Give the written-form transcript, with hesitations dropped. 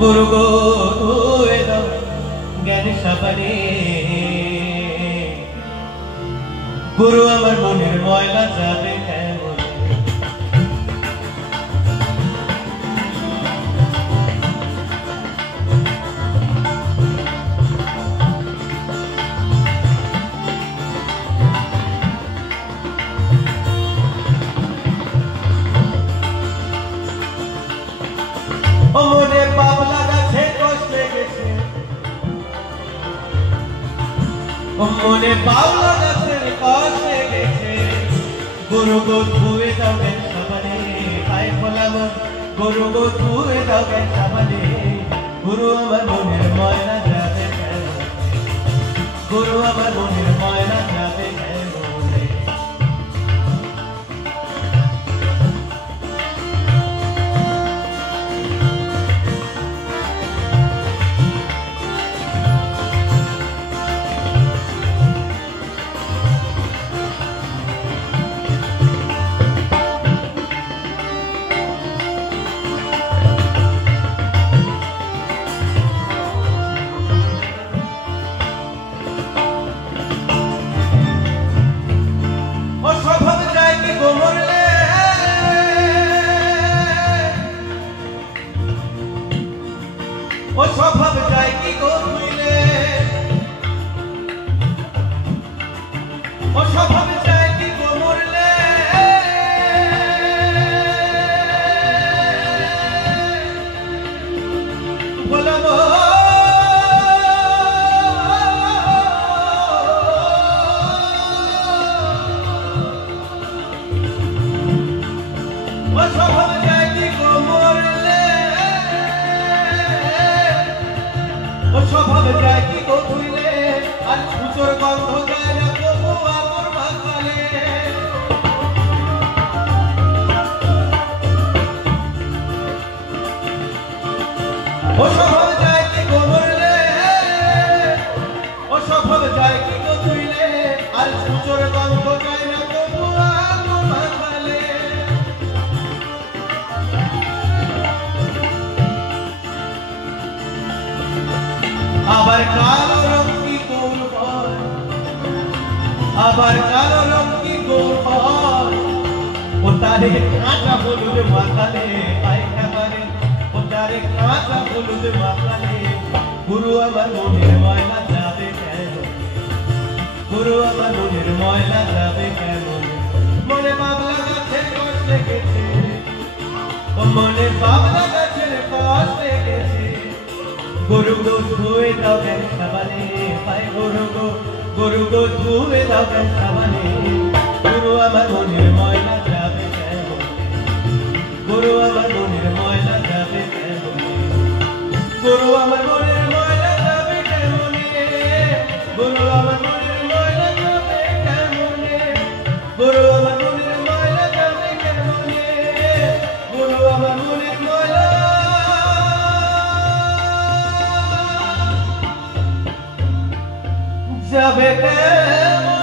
গুরু গো ধুয়ে দাও জ্ঞান সাবানে গুরু আমার মনের ময়লা যাবে কেমন ও মনে পাপ লাগাছে কষ্ট গেছে ও মনে পাপ লাগাছে কষ্ট গেছে গুরু গো ধুয়ে দাও জ্ঞান সাবানে পায়ে ফলাম গুরু গো ধুয়ে দাও জ্ঞান সাবানে গুরু আমার মনের ময়লা যাবে কেন গুরু আমার মনের ময়লা যাবে কেন ও স্বভাব যায় কি গো ধুইলে ও স্বভাব যায় কি গো মরলে বলব ও স্বভাব যায় কি গো মরলে ও স্বভাব যায় কি গো ধুইলে আর সুচোর গন্ধ যায় না তবু আমর মাখালে ও স্বভাব যায় কি গো মরলে ও স্বভাব যায় কি গো ধুইলে আর সুচোর গন্ধ যায় না তবু আমর মাখালে আবার কালো রং কি গোল হয় আবার কালো রং কি গোল হয় ও তারে কাঁচা হলুদ মাখালে পায়খানারে ও তারে কাঁচা হলুদ মাখালে গুরু আমার মনের ময়লা যাবে কেন গুরু আমার মনের ময়লা যাবে কেন মনে বাবলা গাছের কষ্ট গেছে ও মনে বাবলা গাছের কষ্ট গেছে গুরু গো ধুয়ে দাও জ্ঞান সাবানে পায়ে গুরু গো ধুয়ে দাও জ্ঞান সাবানে গুরু আমার মনের ময়লা যাবে কেন গুরু আমার মনের ময়লা যাবে কেন গুরু আমার মনের ময়লা যাবে কেমন গুরু আমার মনের ময়লা যাবে কেমন গুরু আমার মনের ময়লা যাবে কেমন গুরু আমার মনের ময়লা যাবে কেমন